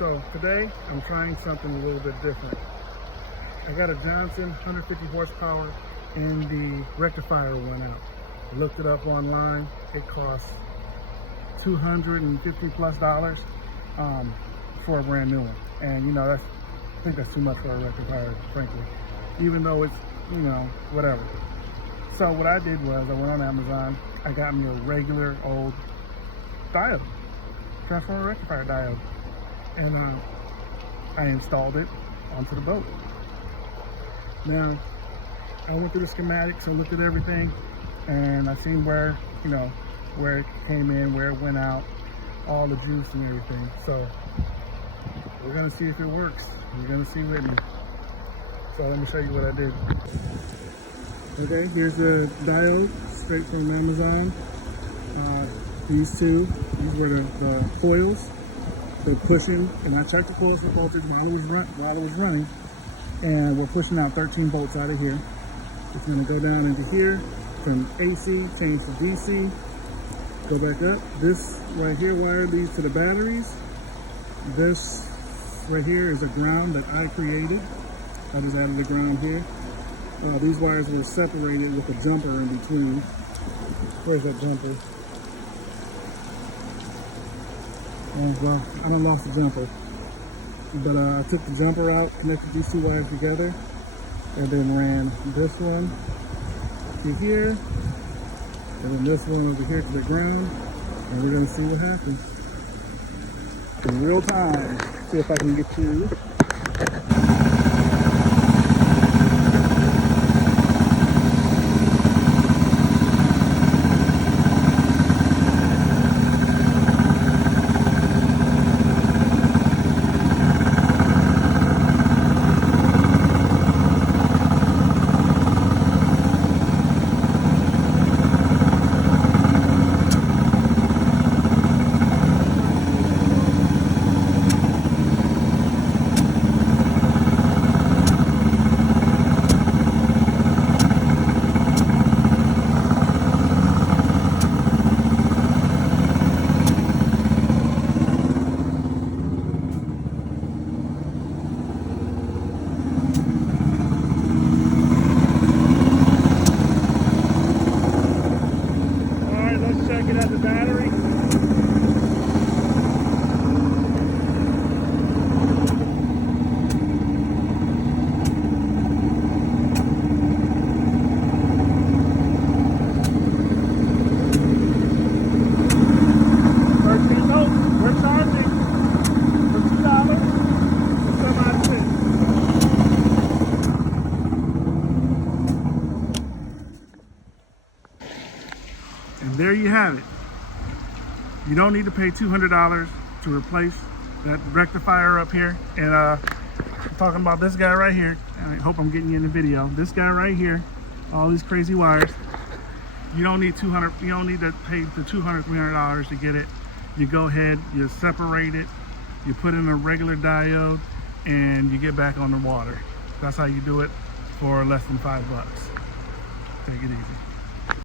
So today I'm trying something a little bit different. I got a Johnson 150 horsepower and the rectifier went out. I looked it up online. It costs $250+ for a brand new one. And you know, I think that's too much for a rectifier, frankly. Even though it's, you know, whatever. So what I did was I went on Amazon. I got me a regular old diode, transformer rectifier diode. And I installed it onto the boat. Now, I went through the schematics, I looked at everything, and I seen where, you know, where it came in, where it went out, all the juice and everything. So we're gonna see if it works. You're gonna see with me. So let me show you what I did. Okay, here's the diode straight from Amazon. These were the coils. They're pushing, and I checked the coils for voltage while it was running, and we're pushing out 13 volts out of here. It's going to go down into here from AC, change to DC, go back up. This right here wire leads to the batteries. This right here is a ground that I created. I just added the ground here. These wires were separated with a jumper in between. Where's that jumper? Oh, well, I done lost the jumper. But I took the jumper out, connected these two wires together, and then ran this one to here, and then this one over here to the ground, and we're gonna see what happens in real time. See if I can get you. Check it at the battery. We're charging for $2 for semi-fit. And there you have it. You don't need to pay $200 to replace that rectifier up here. And I'm talking about this guy right here. I hope I'm getting you in the video. This guy right here, all these crazy wires. You don't need $200. You don't need to pay the $200, $300 to get it. You go ahead, you separate it, you put in a regular diode, and you get back on the water. That's how you do it for less than $5. Take it easy.